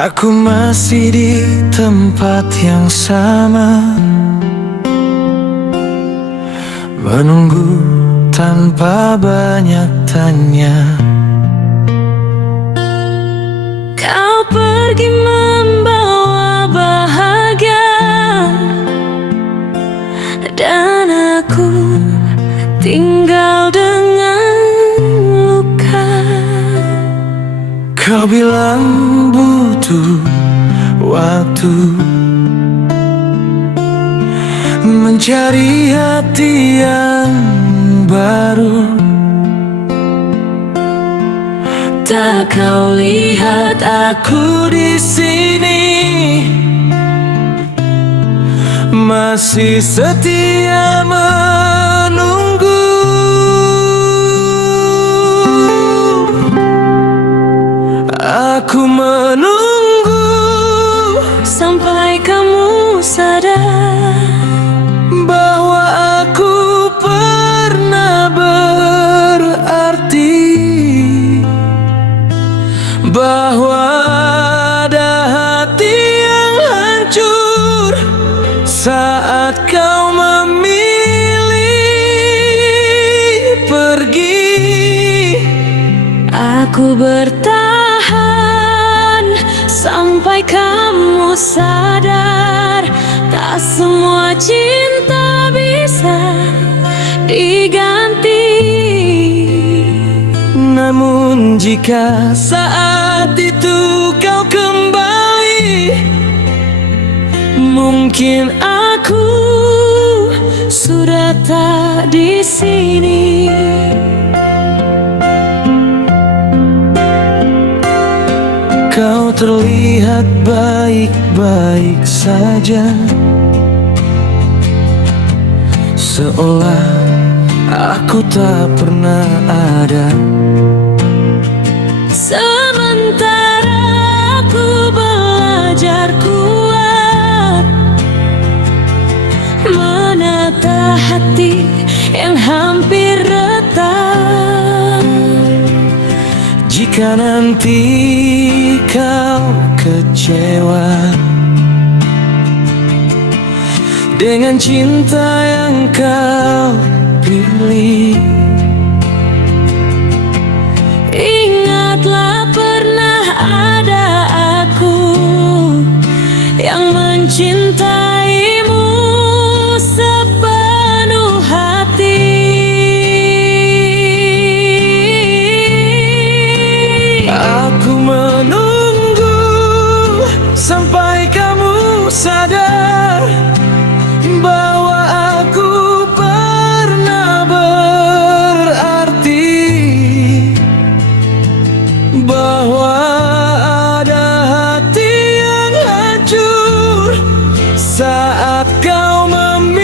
Aku masih di tempat yang sama, menunggu tanpa banyak tanya. Kau pergi membawa bahagia, dan aku tinggal dengan luka. Kau bilang butuh waktu mencari hati yang baru. Tak kau lihat Aku di sini masih setia menunggu. Aku menunggu sampai kamu sadar bahwa aku pernah berarti, bahwa ada hati yang hancur saat kau memilih pergi. aku bertahan sampai kamu sadar, tak semua cinta bisa diganti. Namun jika saat itu kau kembali, mungkin aku Sudah tak di sini. Kau terlihat baik-baik saja, seolah aku tak pernah ada. Sementara aku belajar kuat menata hati yang hampir retak. Jika nanti kau kecewa dengan cinta yang kau pilih, ingatlah pernah ada aku yang mencintaimu sepenuh hati. aku menunggu sampai kamu sadar bahwa aku pernah berarti, bahwa ada hati yang hancur saat kau memilih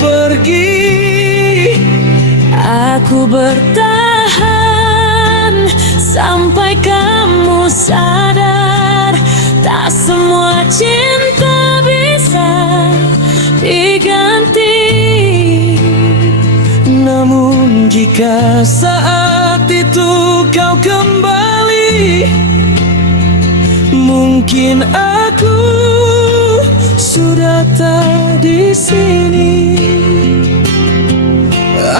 pergi. Aku bertahan sampai kamu sadar, tak semua cinta bisa diganti. Namun jika saat itu kau kembali, mungkin aku sudah tak di sini.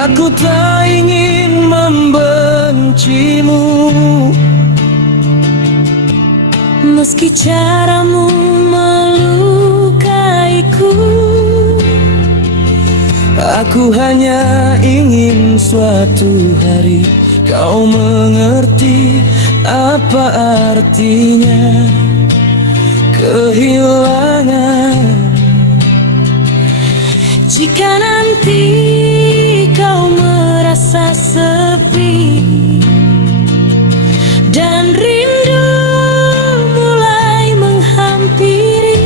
Aku tak ingin membencimu, meski caramu melukaiku. Aku hanya ingin suatu hari kau mengerti apa artinya kehilangan. Jika nanti kau merasa sepi dan rindu mulai menghampiri,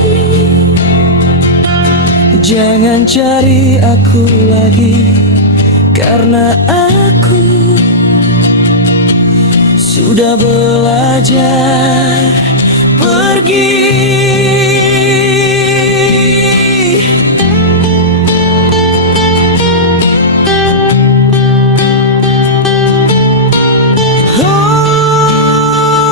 jangan cari aku lagi, karena aku sudah belajar pergi. Oh,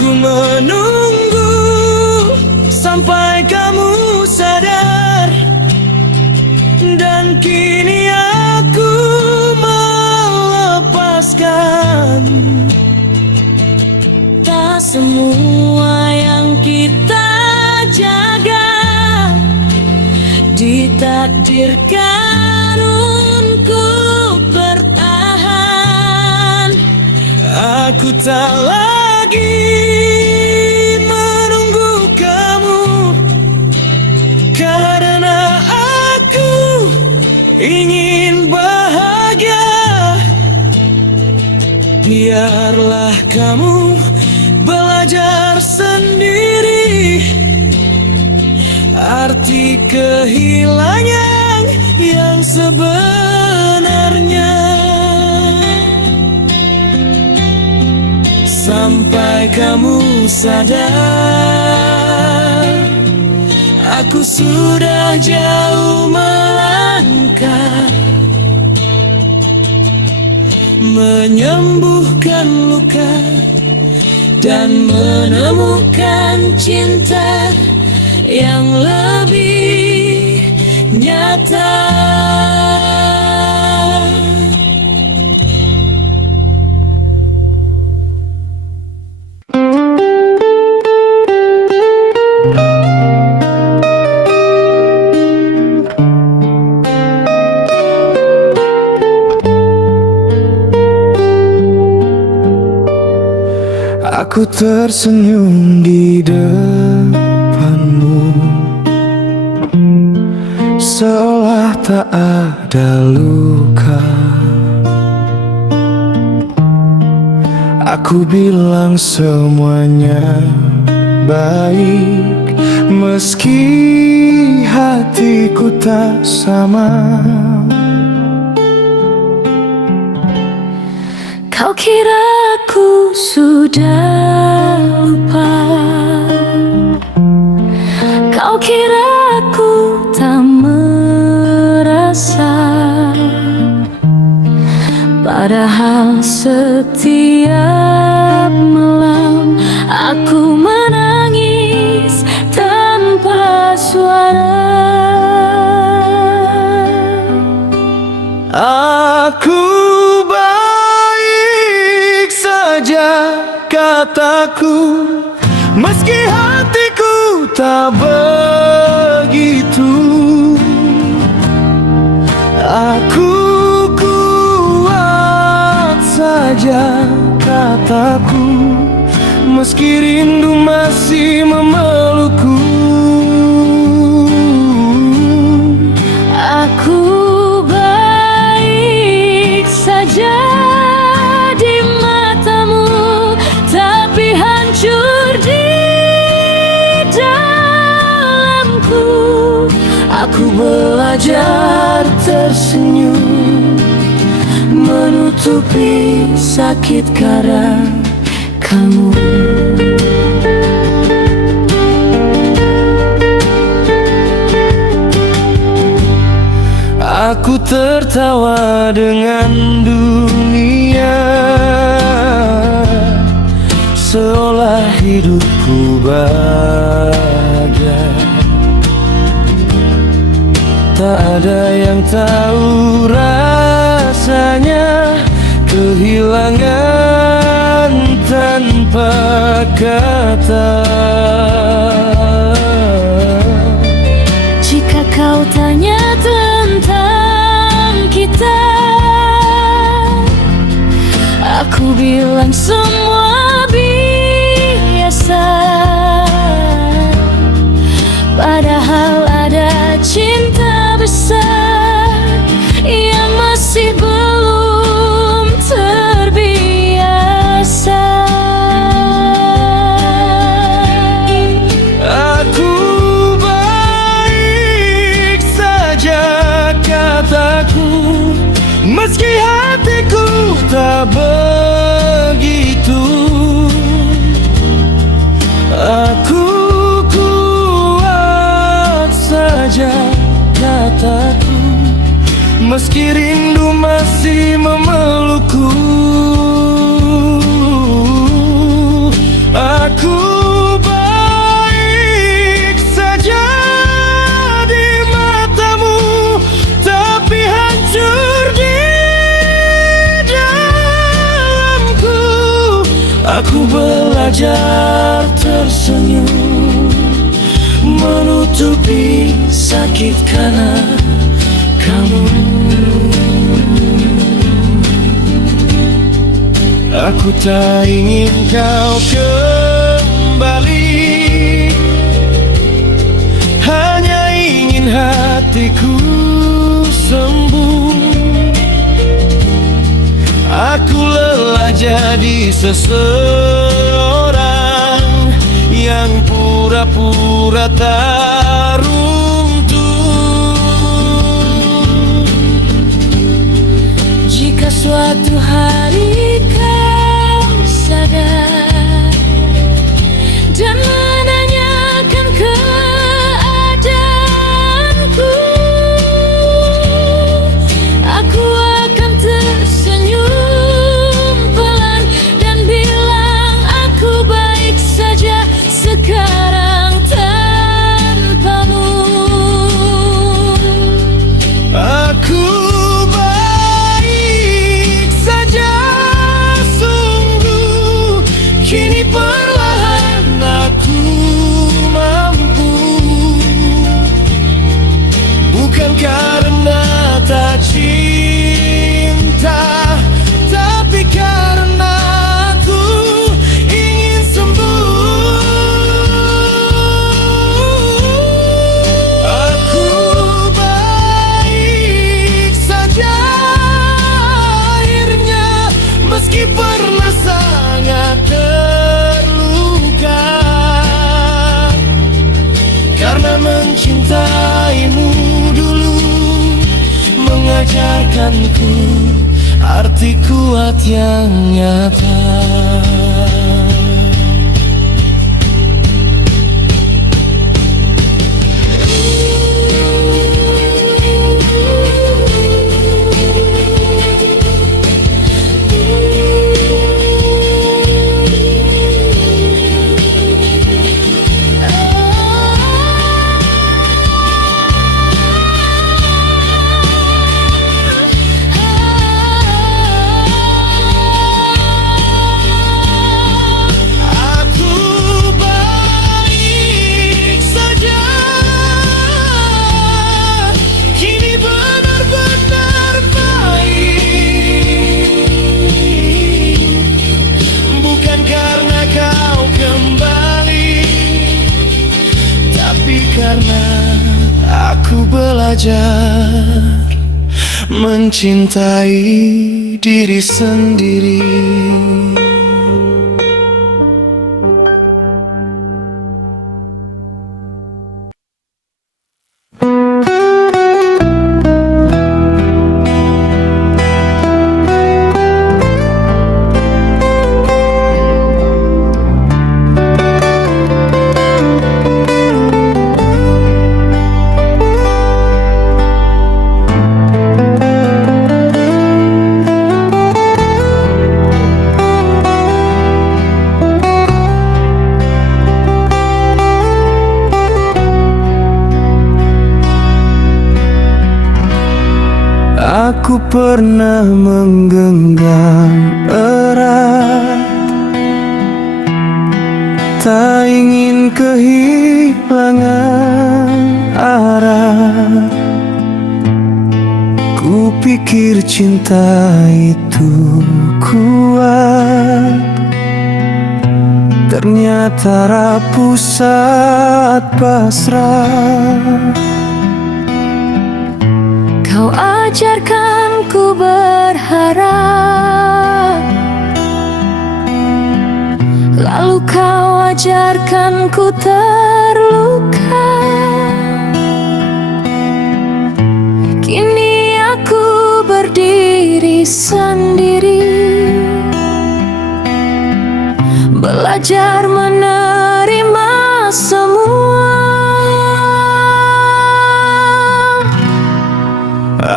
Aku menunggu sampai kamu sadar, dan kini aku melepaskan. Tak semua yang kita jaga ditakdirkan untuk bertahan. Aku tak lagi menunggu kamu, karena aku ingin bahagia. Biarlah kamu belajar sendiri arti kehilangan yang sebenarnya. Sampai kamu sadar, aku sudah jauh melangkah, menyembuhkan luka dan menemukan cinta yang lebih nyata. Aku tersenyum di depanmu, seolah tak ada luka. Aku bilang semuanya baik, meski hatiku tak sama. Kau kira aku sudah lupa, kau kira aku tak merasa, padahal setiap malam aku menangis tanpa suara. Aku baik saja, kataku, meski hatiku tak begitu. Aku kuat saja, kataku, meski rindu masih memelukku. Aku baik saja di matamu, tapi hancur di dalamku. Aku belajar tersenyum, menutupi sakit karena kamu. Aku tertawa dengan dunia, seolah hidupku bahagia. Tak ada yang tahu rasanya kehilangan tanpa kata. Jika kau tanya tentang kita, aku bilang semua biasa, padahal ada cinta besar yang masih belum terbiasa. Aku baik saja, kataku, meski hatiku tak begitu. Aku kuat saja, kataku, meski rindu masih memelukku. Aku belajar tersenyum, menutupi sakit karena kamu. Aku tak ingin kau kembali, hanya ingin hatiku sembuh. Aku lelah jadi seseorang yang pura-pura tak runtuh. Jika suatu hari kau sadar dan menanyakan keadaanku, aku akan tersenyum pelan dan bilang aku baik saja sekarang tanpamu. Aku baik saja, sungguh kini perlahan aku mampu. Bukan karena tak cinta, tapi karena aku ingin sembuh. Aku baik saja akhirnya, meski pernah sangat terluka. Karena mencintaimu dulu mengajarkanku arti kuat yang nyata. Karena aku belajar mencintai diri sendiri. Aku pernah menggenggam erat, tak ingin kehilangan arah. Ku pikir cinta itu kuat, ternyata rapuh saat pasrah. Kau ajarkan ku berharap, lalu kau ajarkan ku terluka. Kini aku berdiri sendiri, belajar menerima semua.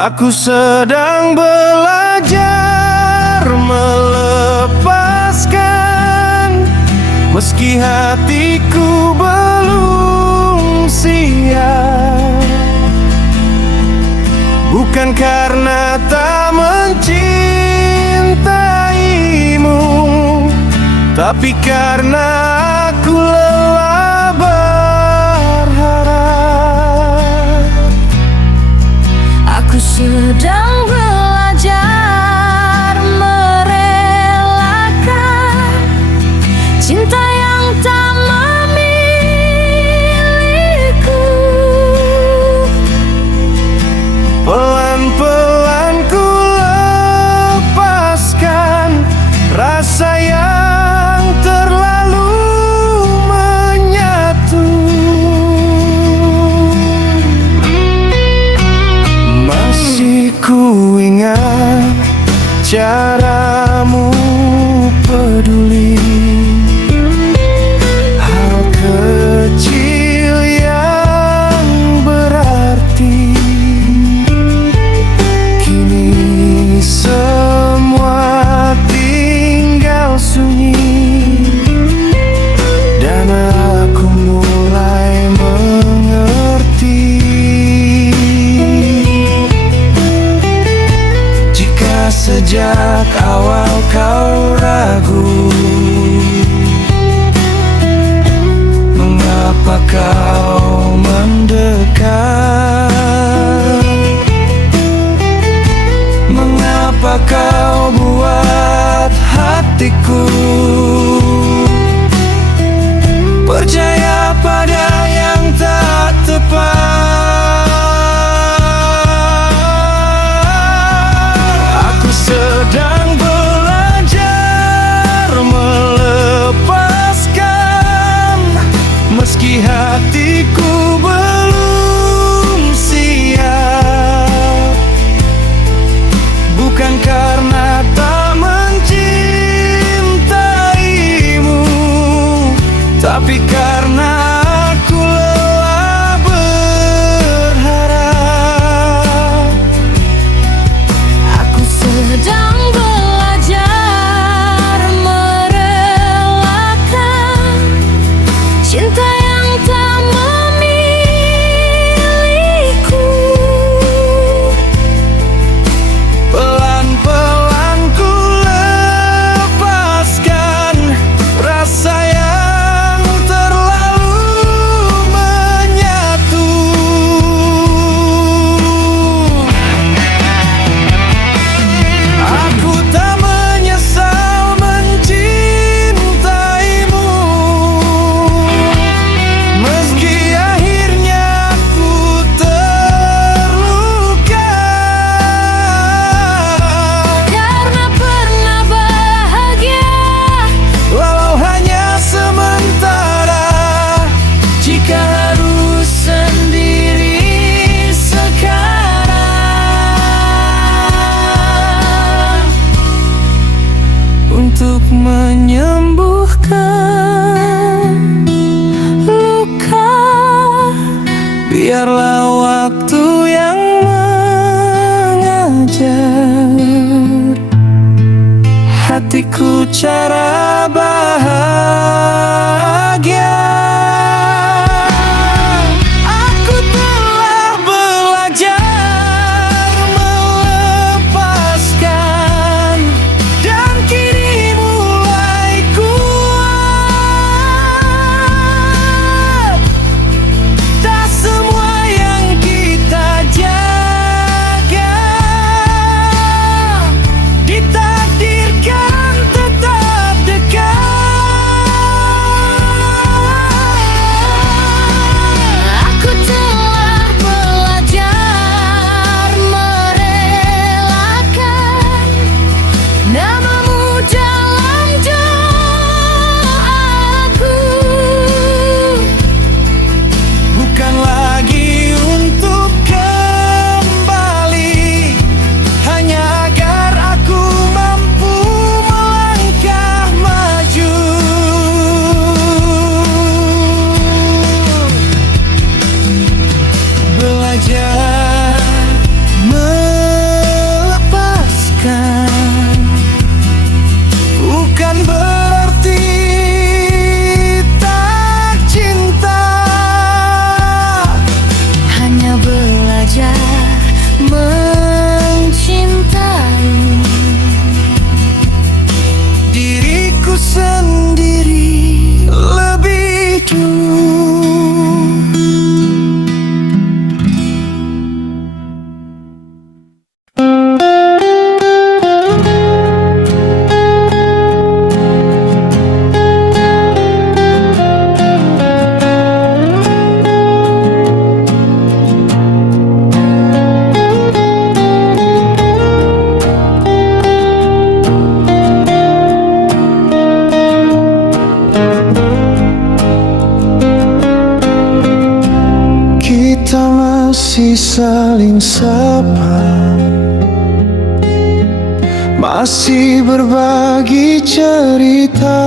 Aku sedang belajar melepaskan, meski hatiku belum siap. Bukan karena tak mencintaimu, Tapi karena aku lelah berharap, aku sedang belajar merelakan cinta yang tak memiliku. pelan-pelan ku lepaskan rasa yang terlalu menyatu. Masih ku ingat caramu peduli, hal kecil yang berarti. Kini semua tinggal sunyi, dan aku mulai mengerti. Jika sejak awal kau ragu, mengapa kau mendekat? Mengapa kau buat hatiku percaya pada yang tak tepat? Aku sedang belajar melepaskan, meski hatiku belum siap. Bukan karena tak mencintaimu, tapi karena aku lelah berharap. Aku sedang belajar merelakan cinta yang tak memiliku. Pelan-pelan ku lepaskan rasa yang terlalu menyatu. Aku tak menyesal mencintaimu, meski akhirnya aku terluka. Karena pernah bahagia, Walau hanya sementara, jika harus sendiri sekarang. Untuk menyembuhkan luka, biarlah waktu yang mengajar hatiku cara bahagia. Aku telah belajar melepaskan, dan kini mulai kuat. Tak semua yang kita jaga ditakdirkan tetap dekat. masih saling sapa, masih berbagi cerita.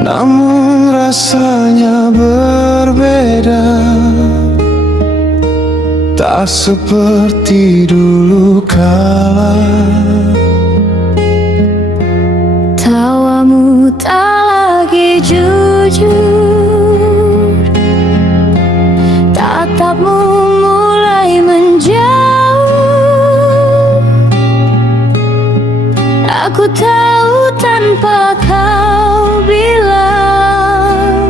Namun rasanya berbeda, tak seperti dulu kala. Tawamu tak lagi jujur, tatapmu mulai menjauh. Aku tahu tanpa kau bilang,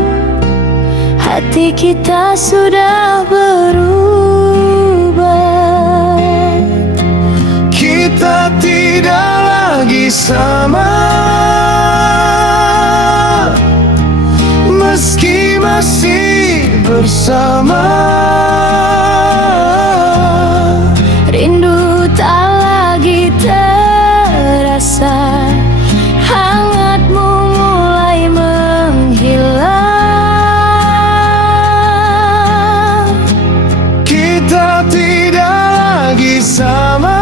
hati kita sudah berubah. Kita tidak lagi sama, meski masih bersama. Rindu tak lagi terasa, hangatmu mulai menghilang. Kita tidak lagi sama,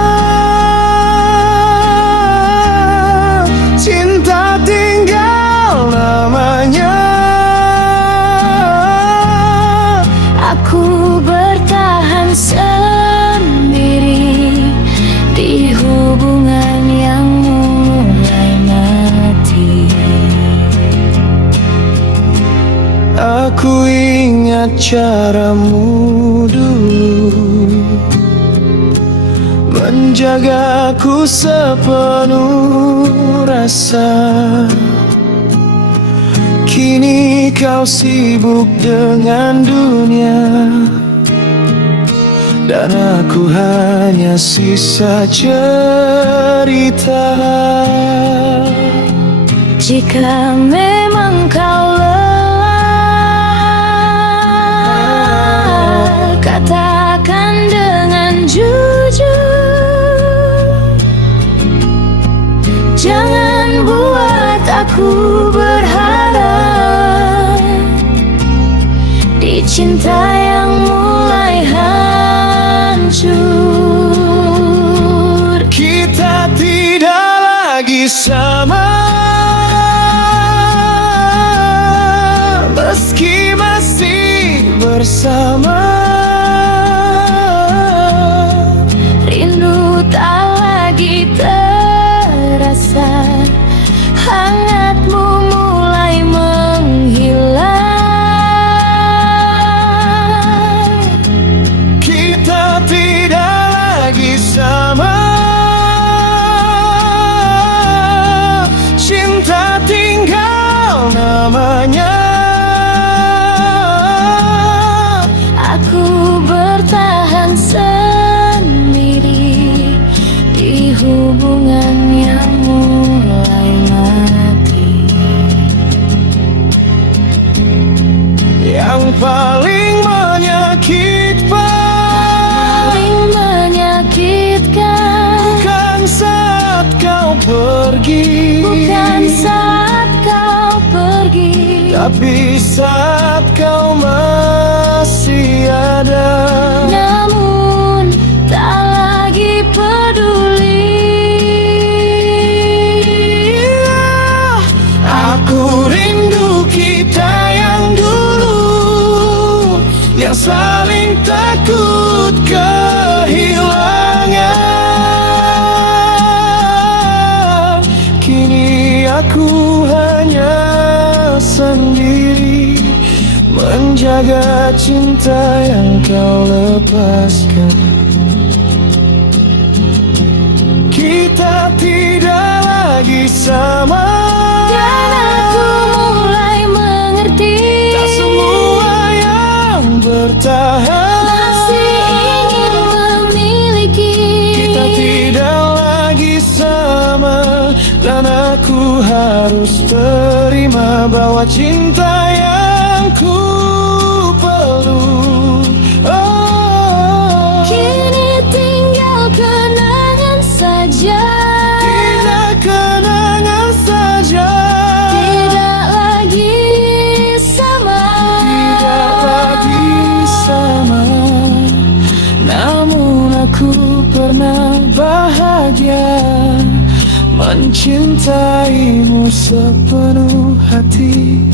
cinta tinggal namanya. Aku bertahan sendiri di hubungan yang mulai mati. Aku ingat caramu dulu, menjagaku sepenuh rasa. Kini kau sibuk dengan dunia, dan aku hanya sisa cerita. Jika memang kau lelah, katakan dengan jujur. Jangan buat aku berharap di cinta yang mulai hancur. Kita tidak lagi sama, meski masih bersama. Rindu tak lagi terasa, hangatmu mulai menghilang. Kita tidak lagi sama, cinta tinggal namanya. Aku bertahan sendiri di hubungan yang mulai mati. Yang paling menyakitkan bukan saat kau pergi, Bukan saat kau pergi, tapi saat kau masih ada. namun tak lagi peduli. Aku rindu kita yang dulu, yang saling takut kehilangan. Kini aku hanya sendiri, menjaga cinta yang kau lepaskan. Kita tidak lagi sama, Dan aku mulai mengerti, tak semua yang bertahan. masih ingin memiliki. Kita tidak lagi sama, dan aku harus terima bahwa cinta yang ku peluk, oh, Kini tinggal kenangan saja, tidak kenangan saja. tidak lagi sama. Tidak pernah bahagia mencintaimu sepenuh hati.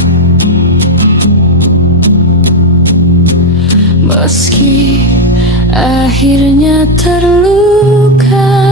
Meski akhirnya terluka,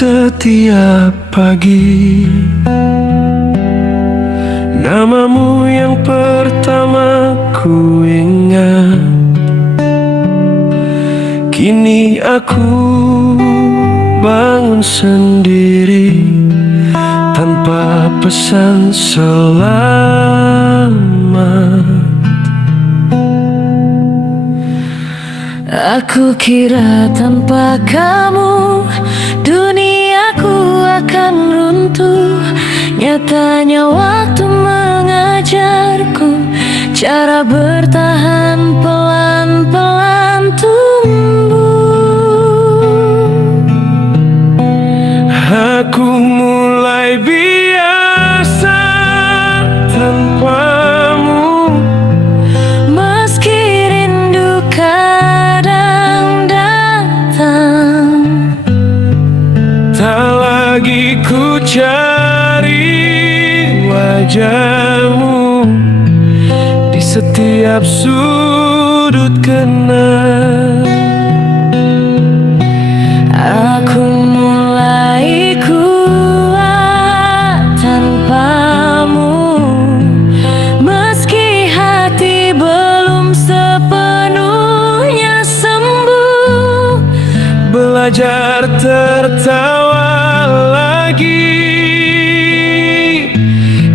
setiap pagi namamu yang pertama ku ingat. Kini aku bangun sendiri tanpa pesan selamat. aku kira tanpa kamu duniaku akan runtuh. Nyatanya waktu mengajarku cara bertahan, pelan-pelan tumbuh. Aku mulai biasa tanpamu, meski rindu kadang datang. tak lagi ku cari wajahmu di setiap sudut kenang. Aku mulai kuat tanpamu, meski hati belum sepenuhnya sembuh. Belajar tertawa lagi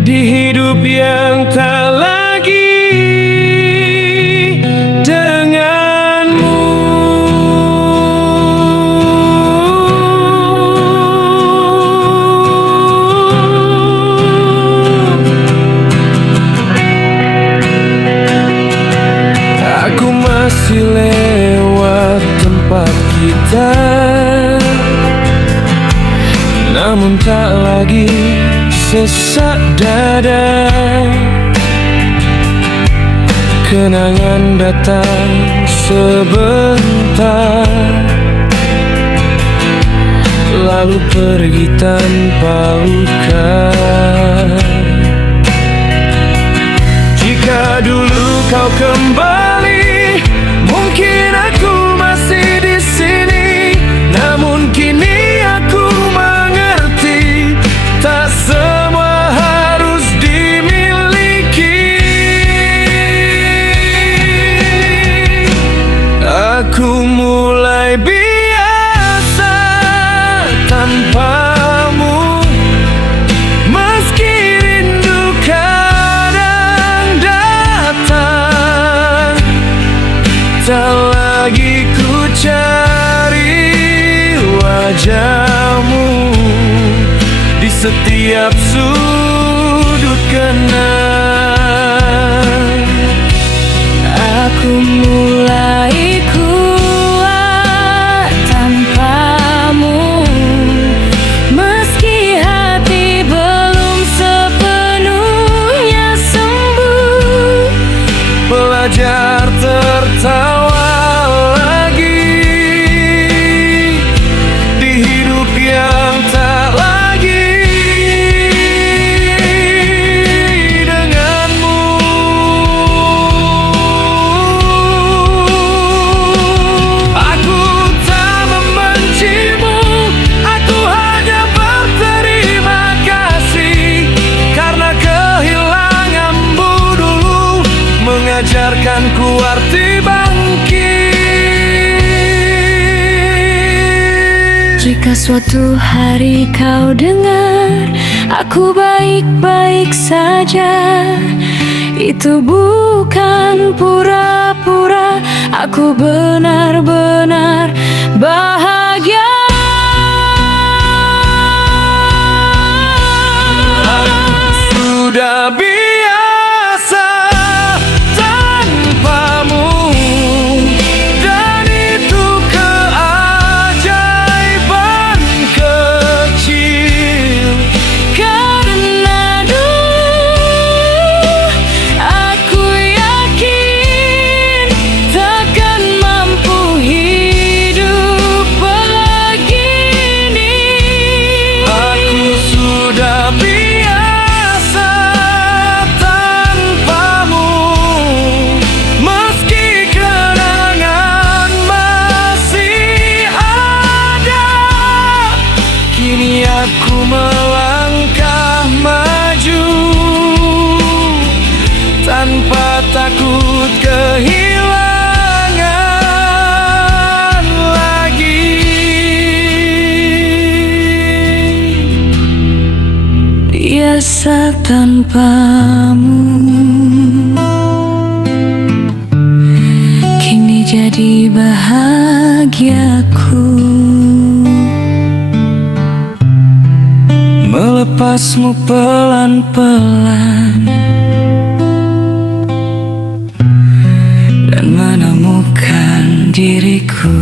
di hidup yang tak lagi denganmu. Aku masih lewat tempat kita, namun tak lagi sesak dada. Kenangan datang sebentar, lalu pergi tanpa luka. Jika dulu kau kembali, mungkin aku masih di sini. Namun kini aku mengerti, tak semua harus dimiliki. Aku mulai biasa tanpamu, meski rindu kadang datang. Tak lagi ku cari wajahmu di setiap sudut kenang. Aku mulai kuat tanpamu, meski hati belum sepenuhnya sembuh. Belajar tertawa lagi di hidup yang tak lagi denganmu. Aku tak membencimu, aku hanya berterima kasih karena kehilanganmu dulu mengajarkanku arti bangkit. Jika suatu hari kau dengar aku Aku baik-baik saja, itu bukan pura-pura. Aku benar-benar bahagia. Sudah biasa tanpamu, dan itu keajaiban kecil. Karena dulu aku yakin takkan mampu hidup begini. Aku sudah biasa tanpamu, meski kenangan masih ada. Kini aku melangkah maju tanpa takut kehilangan lagi. Biasa tanpamu, kini jadi bahagiaku. Melepasmu pelan-pelan dan menemukan diriku.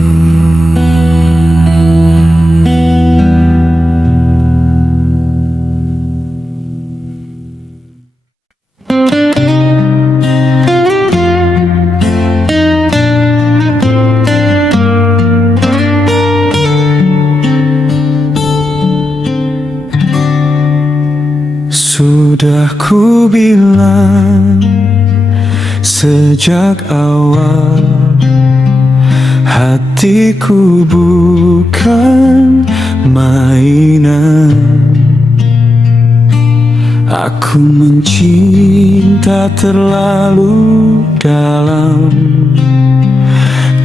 Sudah ku bilang sejak awal, hatiku bukan mainan. Aku mencinta terlalu dalam,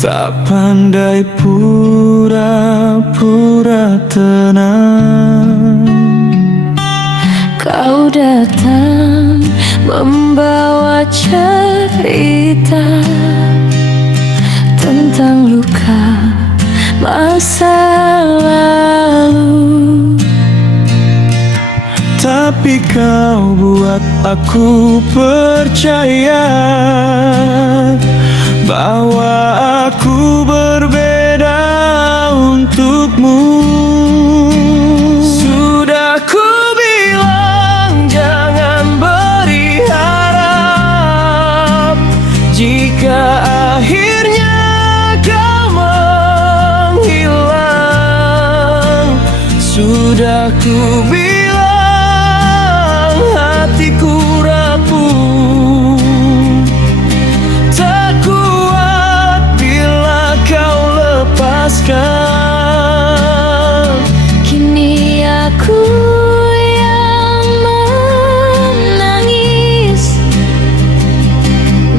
tak pandai pura-pura tenang. Kau datang membawa cerita tentang luka masa lalu. Tapi kau buat aku percaya bahwa aku berbeda untukmu. Sudah ku bilang jangan beri harap, jika akhirnya kau menghilang. Sudah ku bilang hatiku rapuh, tak kuat bila kau lepaskan. Kini aku yang menangis,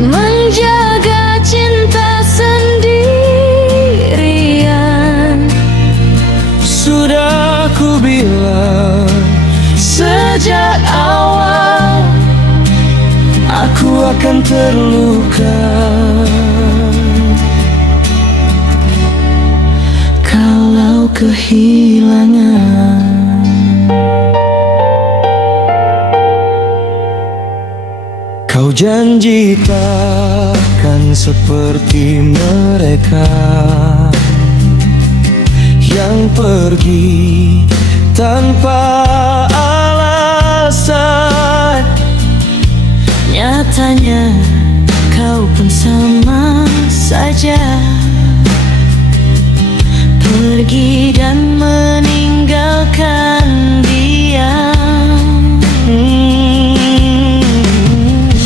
menjaga cinta sendirian. Sudah ku bilang sejak awal, aku akan terluka kalau kehilangan. Kau janji takkan seperti mereka yang pergi tanpa alasan. Nyatanya kau pun sama saja, pergi dan meninggalkan dia.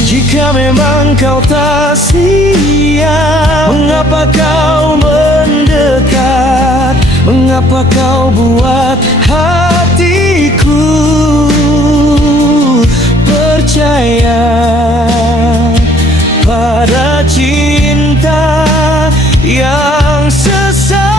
Jika memang kau tak siap, mengapa kau mendekat? Mengapa kau buat hatiku percaya pada cinta yang sesat?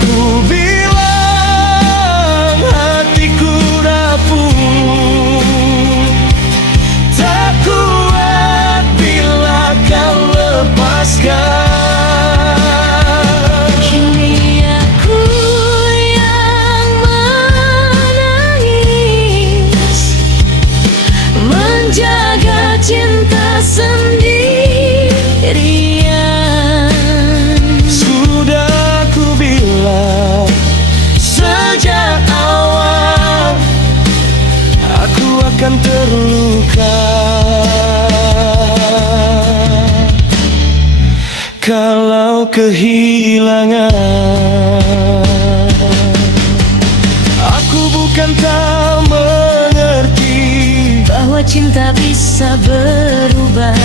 ku bilang hatiku rapuh, tak kuat bila kau lepaskan. Kini aku yang menangis, menjaga cinta sendirian. Sudah ku bilang sejak awal, aku akan terluka kalau kehilangan. Aku bukan tak mengerti Bahwa cinta bisa berubah,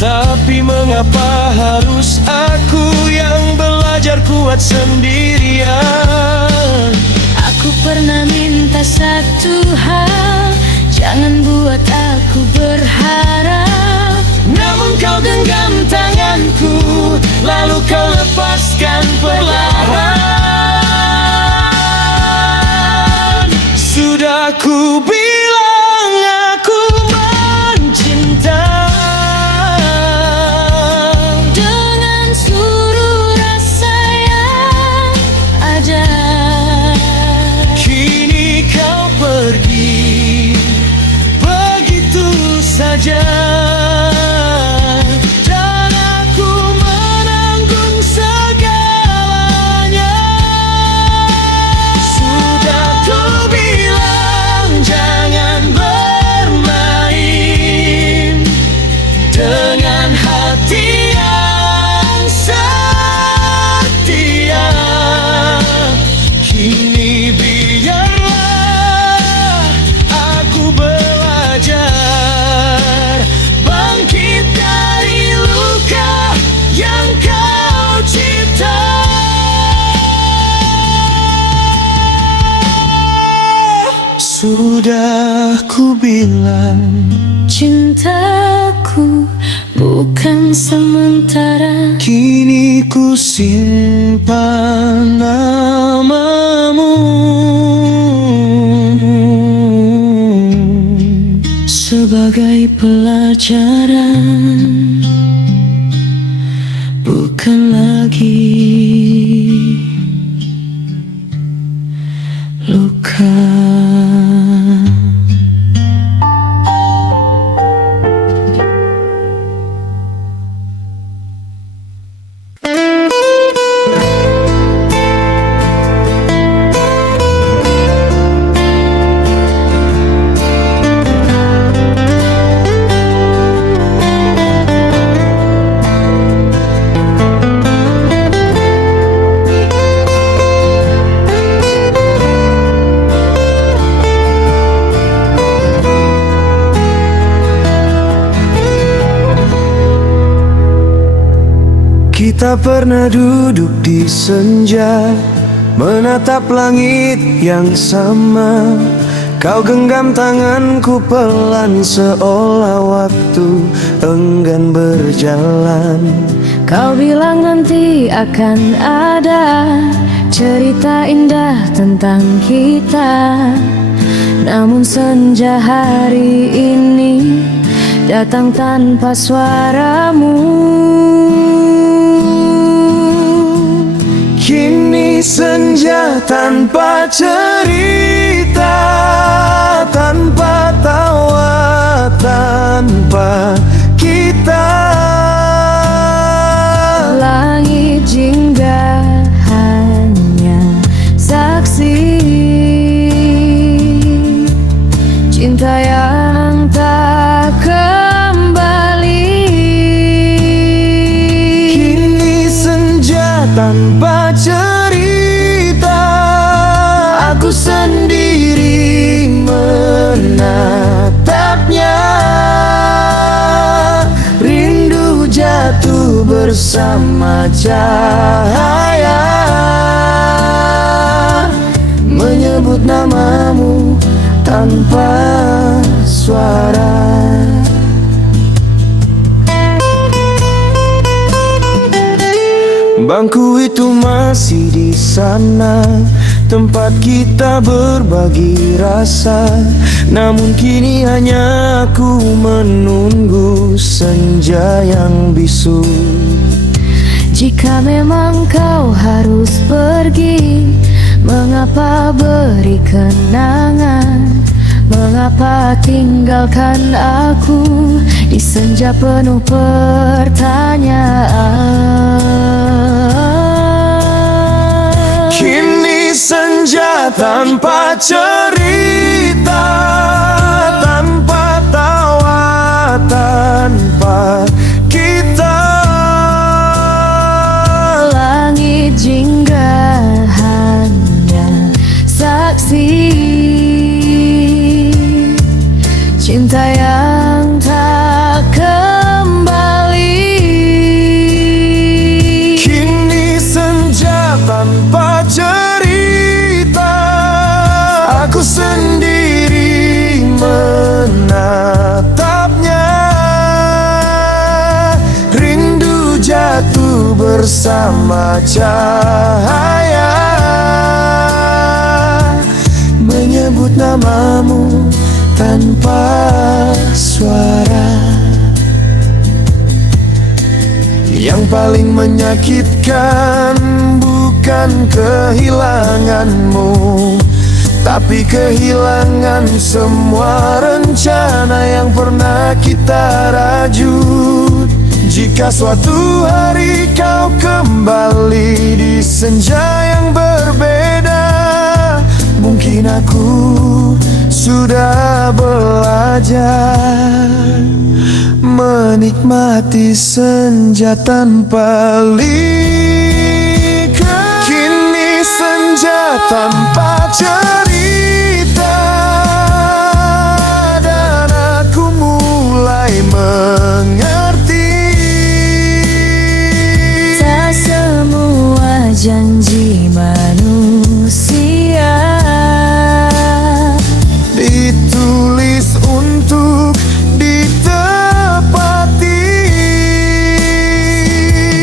tapi mengapa harus aku yang belajar kuat sendirian? aku pernah minta satu hal, jangan buat aku berharap. Namun kau genggam tanganku, lalu kau lepaskan perlahan. Sudah ku bilang aku mencinta, Dengan seluruh rasa yang ada. kini kau pergi begitu saja, dan aku menanggung segalanya. Sudah ku bilang jangan bermain dengan hati yang setia. Kini biarlah aku belajar bangkit dari luka yang kau cipta. Sudah ku bilang Cintaku bukan sementara, kini ku simpan namamu sebagai pelajaran, bukan lagi luka. Kita pernah duduk di senja, menatap langit yang sama. Kau genggam tanganku pelan, seolah waktu enggan berjalan. Kau bilang nanti akan ada cerita indah tentang kita. Namun senja hari ini datang tanpa suaramu. Kini senja tanpa cerita, tanpa tawa, tanpa kita. Langit jingga hanya saksi cinta yang tak kembali. Kini senja tanpa cerita, aku sendiri menatapnya. Rindu jatuh bersama cahaya, menyebut namamu tanpa suara. Bangku itu masih di sana, tempat kita berbagi rasa. Namun kini hanya aku menunggu senja yang bisu. Jika memang kau harus pergi, mengapa beri kenangan? Mengapa tinggalkan aku di senja penuh pertanyaan? Kini senja tanpa cerita, tanpa tawa, tanpa kita. Langit jingga hanya saksi cinta yang tak kembali. Kini senja tanpa cerita, aku sendiri menatapnya. Rindu jatuh bersama cahaya, menyebut namamu tanpa suara. Yang paling menyakitkan bukan kehilanganmu, tapi kehilangan semua rencana yang pernah kita rajut. Jika suatu hari kau kembali di senja yang berbeda, mungkin aku sudah belajar menikmati senja tanpa liga. Kini senja tanpa cerita, dan aku mulai mengerti. Tak semua janji manusia ditulis untuk ditepati.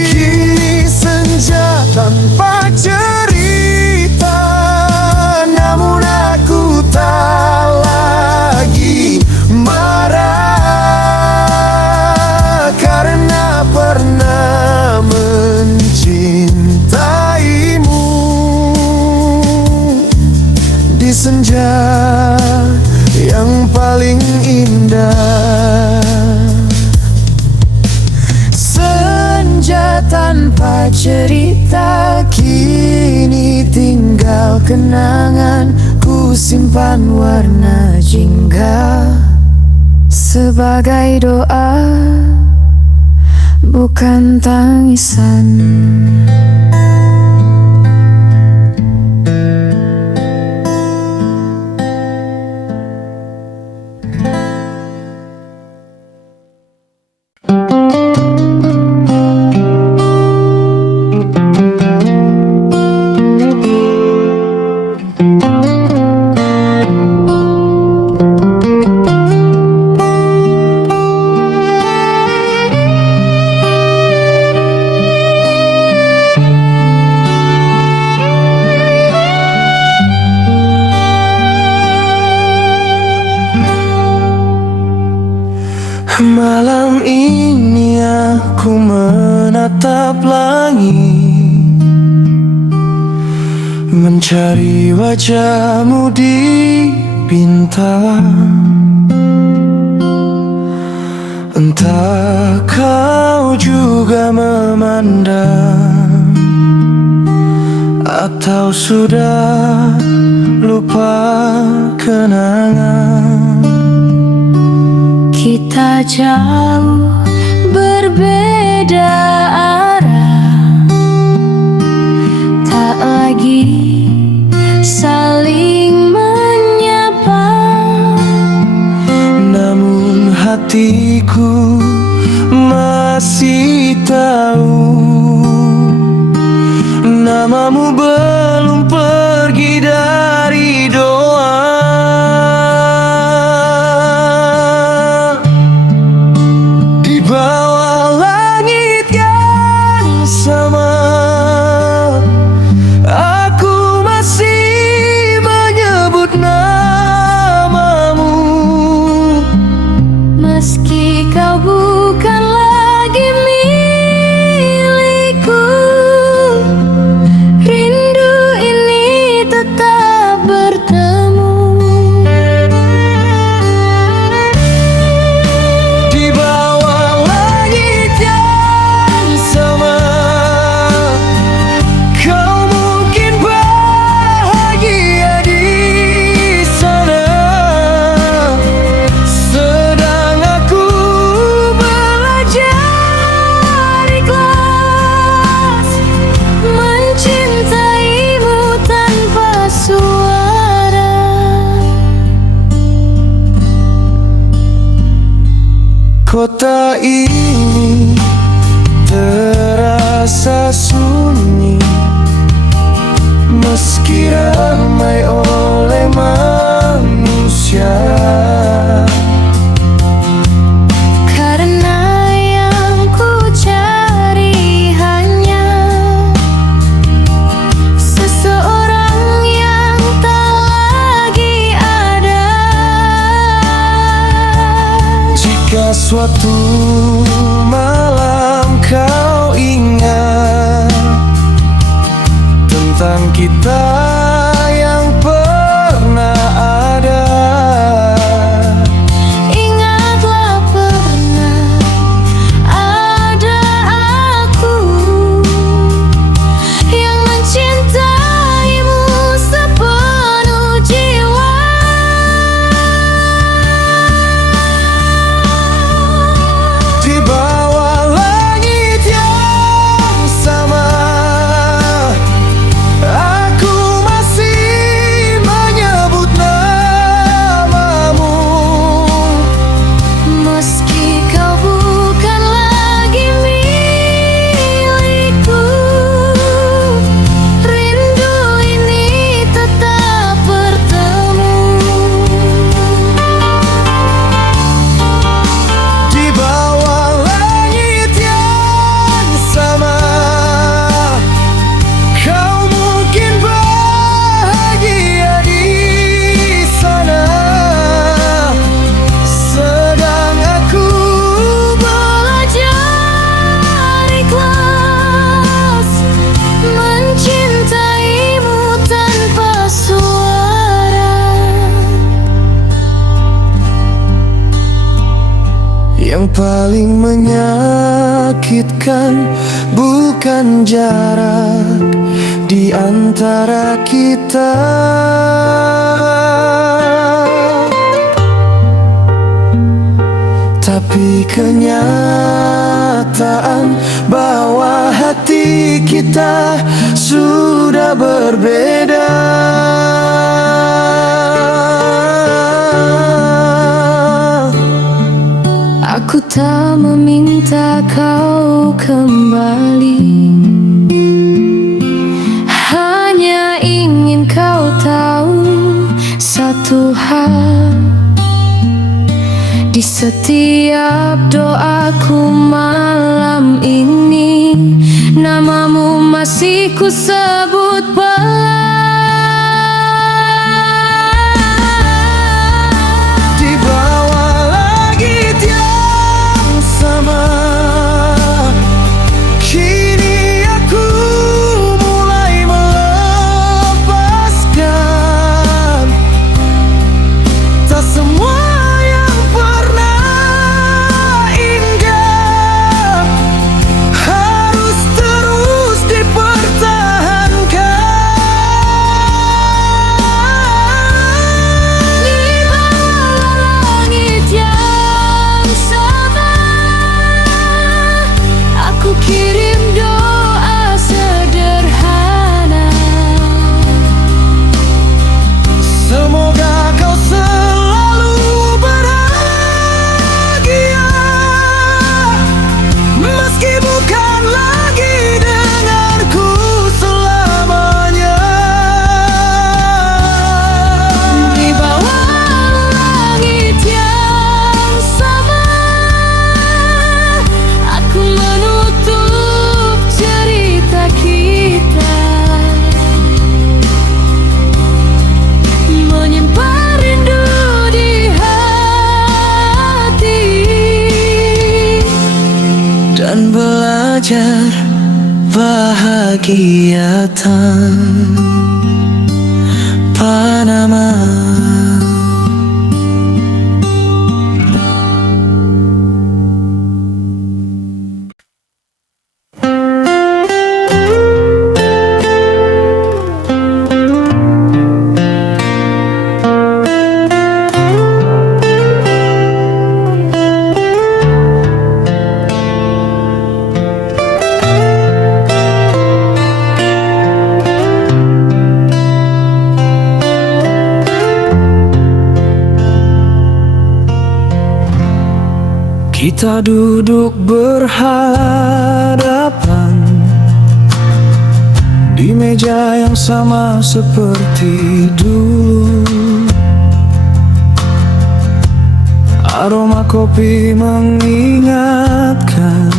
Kini senja tanpa cerita, namun aku tak lagi marah karena pernah mencintaimu di senja yang paling indah. Senja tanpa cerita, kini tinggal kenangan. Ku simpan warna jingga sebagai doa, bukan tangisan. Malam ini aku menatap langit, mencari wajahmu di bintang. Entah kau juga memandang, atau sudah lupa kenangan. Kita jauh berbeda arah, tak lagi saling menyapa. Namun hatiku masih tahu namamu belum pergi dari doa. Di bawah langit yang sama, Kota ini terasa sunyi, meski ramai oleh manusia. Karena yang ku cari hanya seseorang yang tak lagi ada. Jika suatu malam kau ingat tentang kita yang pernah ada, Ingatlah pernah ada aku yang mencintaimu sepenuh jiwa. di bawah langit yang sama, aku masih menyebut namamu. Meski kau bukan lagi milikku, rindu ini tetap bertemu. Di bawah langit yang sama, kau mungkin bahagia di sana, sedang aku Belajar ikhlas mencintaimu tanpa suara. yang paling menyakitkan bukan jarak di antara kita, tapi kenyataan bahwa hati kita sudah berbeda. Aku tak meminta kau kembali, hanya ingin kau tahu satu hal. Di setiap doaku malam ini, namamu masih ku sebut pelan. Di bawah langit yang sama, kini aku mulai melepaskan. Tak semua yang pernah indah harus terus dipertahankan. Di bawah langit yang sama, aku kirim doa sederhana. Semoga kau selalu bahagia, meski bukan lagi denganku selamanya. Di bawah langit yang sama, aku menutup cerita kita, menyimpan rindu di hati. Dan belajar bahagia tanpa nama. Kita duduk berhadapan di meja yang sama seperti dulu. Aroma kopi mengingatkan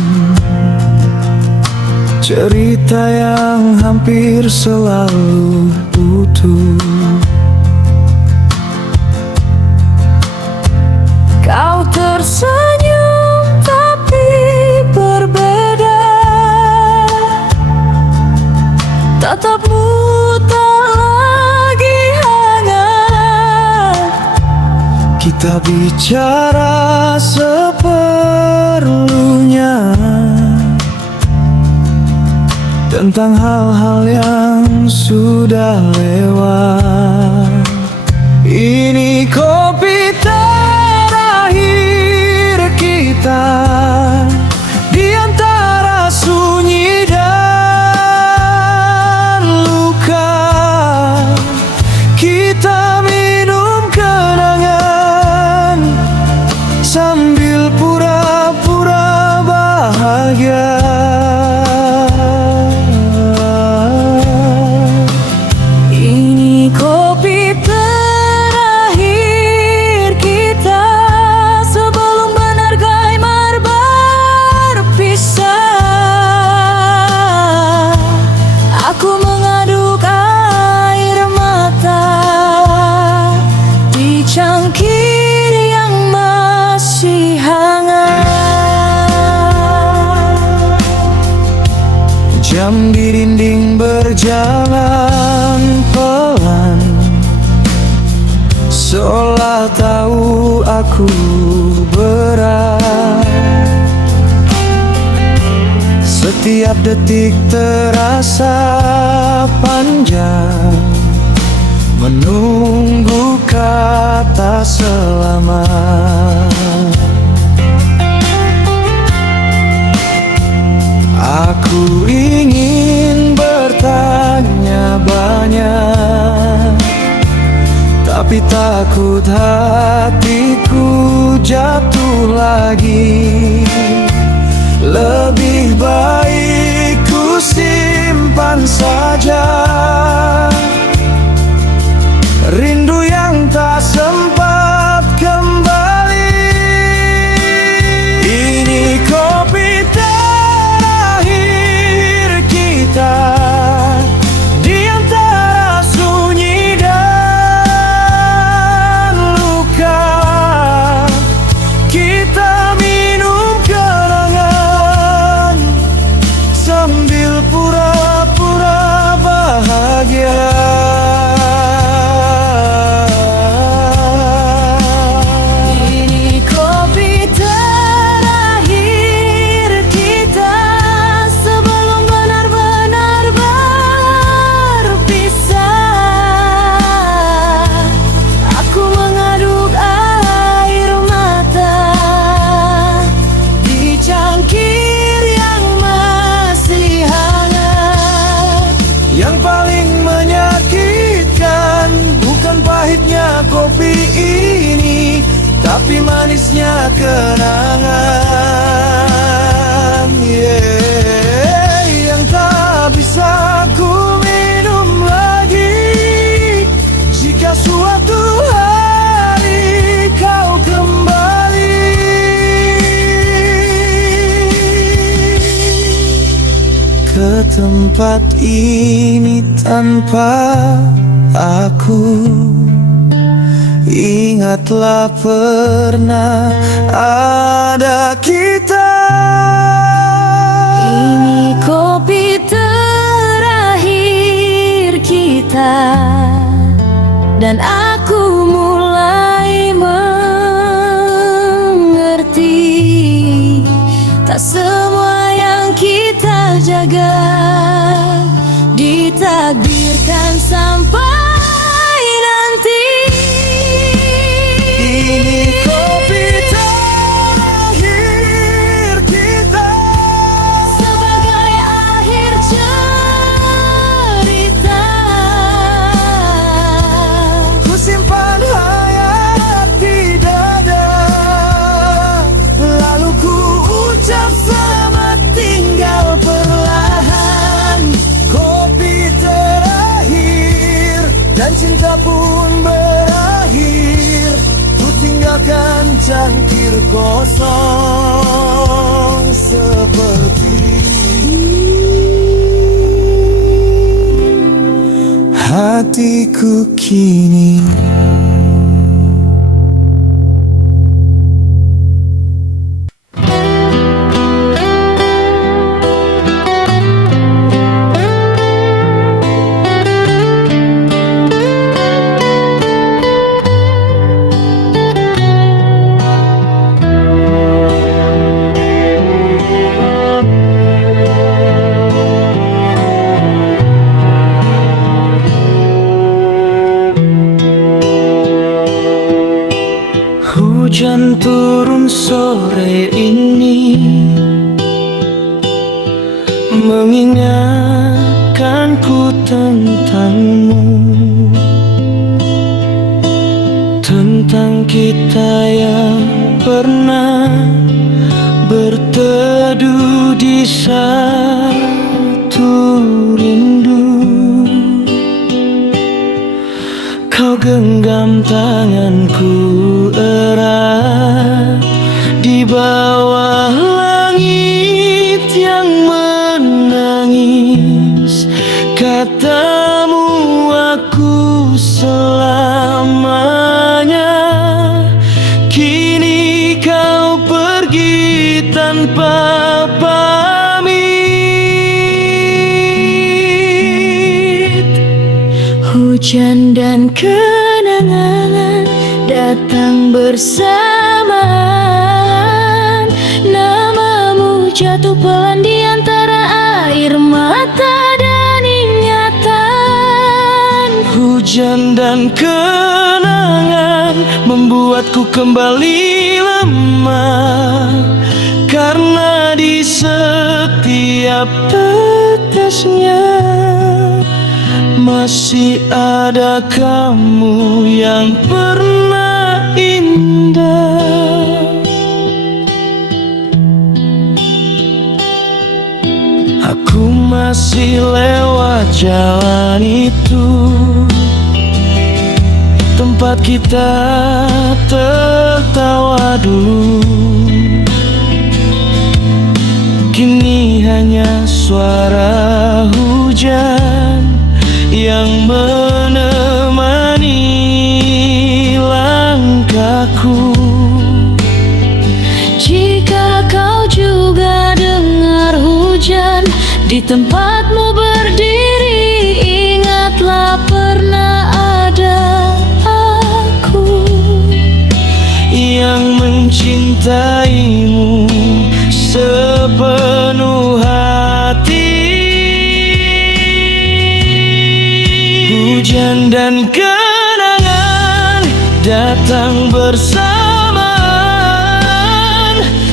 cerita yang hampir selalu utuh. Kau tersenyum tapi berbeda, tatapmu tak lagi hangat. Kita bicara seperlunya tentang hal-hal yang sudah lewat. Ini kopi terakhir kita di antara sunyi dan luka. Kita minum kenangan sambil pura-pura bahagia. Ini kopi terakhir kita sebelum benar Gaimar berpisah. Aku mengaduk air mata di cangkir yang masih hangat. Jam di dinding berjalan pelan, seolah tahu aku berat. Setiap detik terasa panjang, menunggu kata selamat. Aku ingin bertanya banyak, tapi takut hatiku jatuh lagi. Lebih baik ku simpan saja rindu yang tak sempat kembali. Ini kopi terakhir kita di antara sunyi dan luka. Kita minum kenangan sambil pura-pura bahagia. Ini kopi terakhir kita sebelum benar-benar berpisah. Aku mengaduk air mata di cangkir yang masih hangat. Yang paling menyakitkan bukan pahitnya kopi ini, tapi manisnya kenangan. Yang tak bisa ku minum lagi jika suatu hari kau kembali. Ke tempat ini tanpa aku, ingatlah pernah ada kita. Ini kopi terakhir kita, dan aku mulai mengerti tak semua yang kita jaga ditakdirkan sampai nanti. Ini kopi terakhir kita Sebagai akhir cerita, ku simpan hayat di dada, lalu ku dan cinta pun berakhir. Ku tinggalkan cangkir kosong seperti hatiku kini. Hujan turun sore ini, mengingatkanku tentangmu, tentang kita yang pernah berteduh di satu rindu. Kau genggam tanganku erat di bawah langit yang menangis. Katamu aku selamanya. Kini kau pergi tanpa pamit. Hujan dan kenangan datang bersamaan. Namamu jatuh pelan di antara air mata dan ingatan. Hujan dan kenangan membuatku kembali lemah, karena di setiap tetesnya masih ada kamu yang pernah indah. Aku masih lewat jalan itu, tempat kita tertawa dulu. Kini hanya suara hujan yang menemani langkahku. Jika kau juga dengar hujan di tempatmu berdiri, ingatlah pernah ada aku yang mencintaimu sepenuh hati. Hujan dan kenangan datang bersamaan.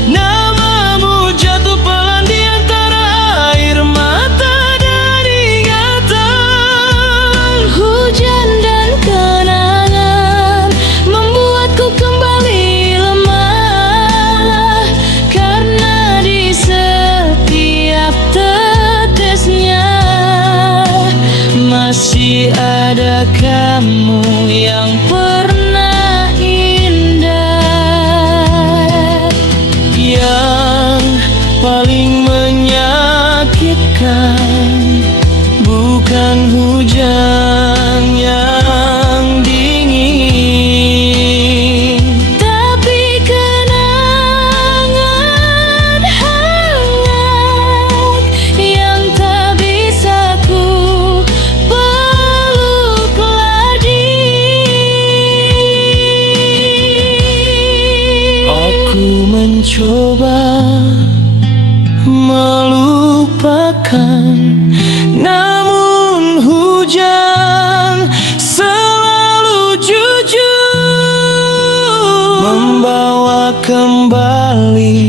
Namamu jatuh pelan di antara air mata dan ingatan. Hujan dan kenangan membuatku kembali lemah, karena di setiap tetesnya masih ada kamu yang pernah indah. Yang paling menyakitkan bukan hujan yang dingin, Tapi kenangan hangat yang tak bisa ku peluk lagi. aku mencoba melupakan, namun hujan selalu jujur membawa kembali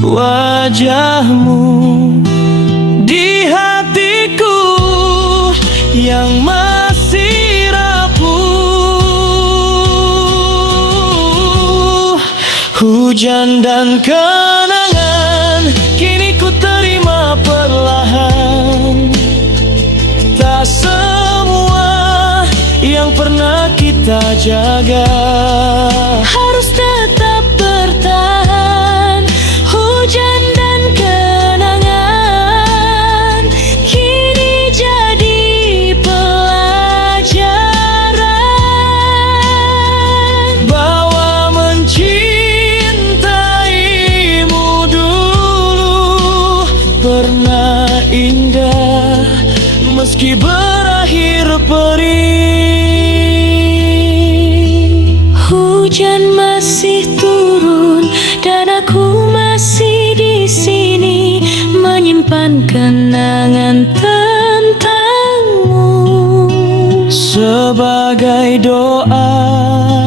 wajahmu di hatiku yang masih rapuh. Hujan dan kenangan kini ku terima perlahan. Tak semua yang pernah kita jaga harus tetap bertahan. Hujan dan kenangan kini jadi pelajaran bahwa mencintaimu dulu pernah indah meski berakhir perih. Hujan masih turun dan aku masih di sini menyimpan kenangan tentangmu Sebagai doa